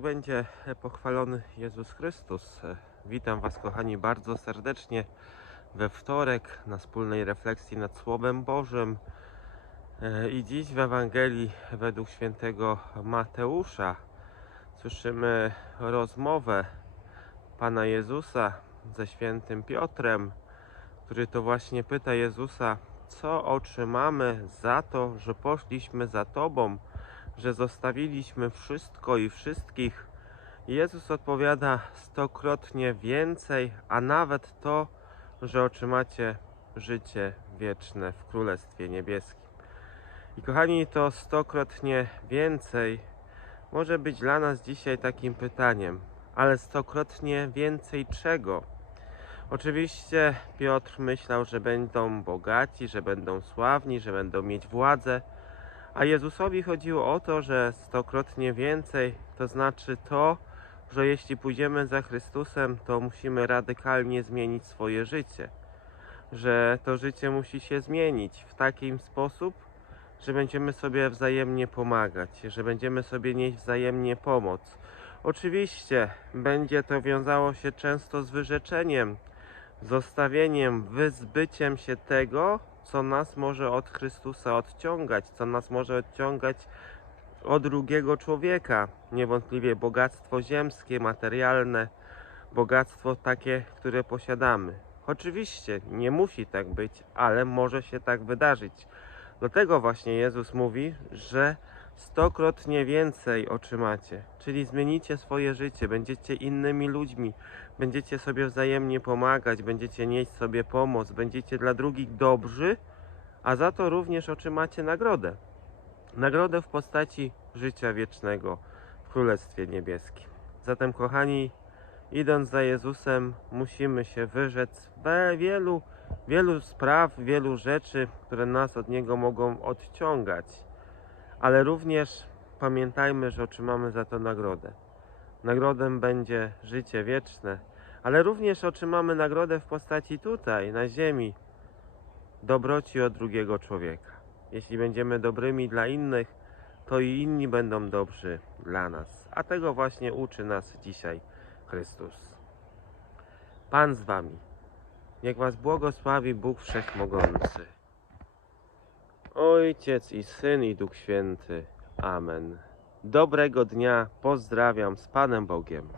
będzie pochwalony Jezus Chrystus. Witam Was, kochani, bardzo serdecznie we wtorek na wspólnej refleksji nad Słowem Bożym. E, I dziś w Ewangelii według świętego Mateusza słyszymy rozmowę Pana Jezusa ze świętym Piotrem, który to właśnie pyta Jezusa, co otrzymamy za to, że poszliśmy za Tobą, że zostawiliśmy wszystko i wszystkich. Jezus odpowiada stokrotnie więcej, a nawet to, że otrzymacie życie wieczne w Królestwie Niebieskim. I kochani, to stokrotnie więcej może być dla nas dzisiaj takim pytaniem, ale stokrotnie więcej czego? Oczywiście Piotr myślał, że będą bogaci, że będą sławni, że będą mieć władzę, a Jezusowi chodziło o to, że stokrotnie więcej to znaczy to, że jeśli pójdziemy za Chrystusem, to musimy radykalnie zmienić swoje życie. Że to życie musi się zmienić w taki sposób, że będziemy sobie wzajemnie pomagać, że będziemy sobie nieść wzajemnie pomoc. Oczywiście będzie to wiązało się często z wyrzeczeniem, zostawieniem, wyzbyciem się tego, co nas może od Chrystusa odciągać, co nas może odciągać od drugiego człowieka. Niewątpliwie bogactwo ziemskie, materialne, bogactwo takie, które posiadamy. Oczywiście nie musi tak być, ale może się tak wydarzyć. Dlatego właśnie Jezus mówi, że stokrotnie więcej otrzymacie, czyli zmienicie swoje życie, będziecie innymi ludźmi, będziecie sobie wzajemnie pomagać, będziecie nieść sobie pomoc, będziecie dla drugich dobrzy, a za to również otrzymacie nagrodę. Nagrodę w postaci życia wiecznego w Królestwie Niebieskim. Zatem, kochani, idąc za Jezusem, musimy się wyrzec wielu, wielu spraw, wielu rzeczy, które nas od Niego mogą odciągać. Ale również pamiętajmy, że otrzymamy za to nagrodę. Nagrodą będzie życie wieczne, ale również otrzymamy nagrodę w postaci tutaj, na ziemi, dobroci od drugiego człowieka. Jeśli będziemy dobrymi dla innych, to i inni będą dobrzy dla nas. A tego właśnie uczy nas dzisiaj Chrystus. Pan z wami. Niech was błogosławi Bóg Wszechmogący. Ojciec i Syn i Duch Święty. Amen. Dobrego dnia. Pozdrawiam z Panem Bogiem.